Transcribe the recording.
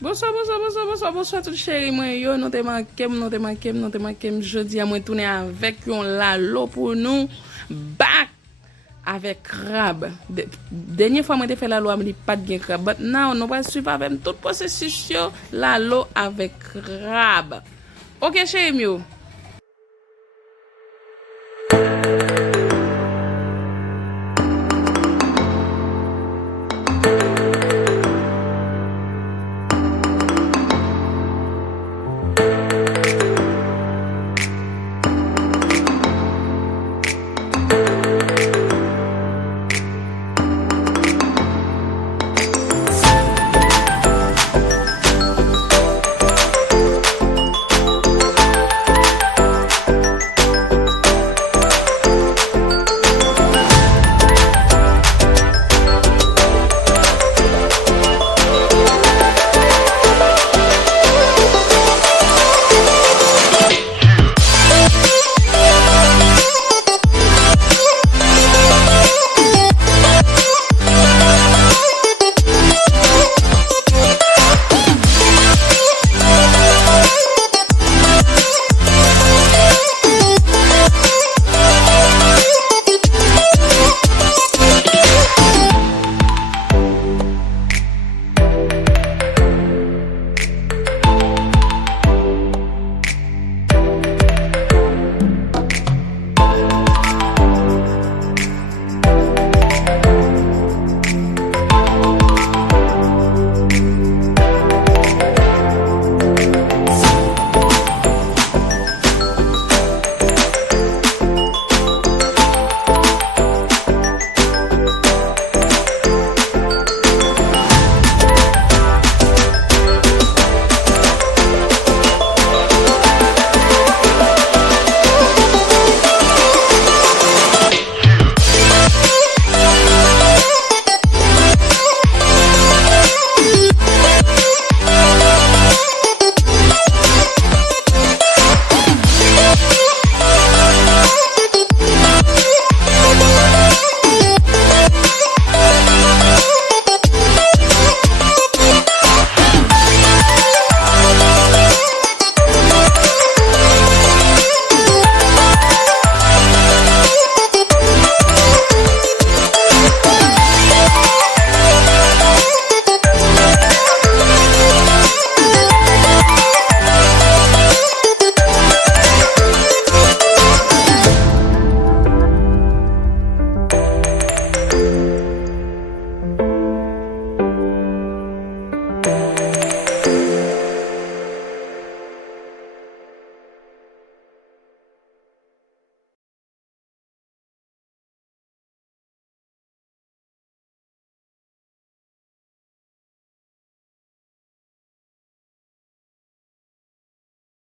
Bonsoir tout chéri moi yo nous te manquem jeudi à moi tourner avec yon Lalo pour nous back avec krab. Dernière fois moi te fait Lalo me dit pas de krab but now nous va suivre avec tout processus Lalo avec krab. OK chéri mieux.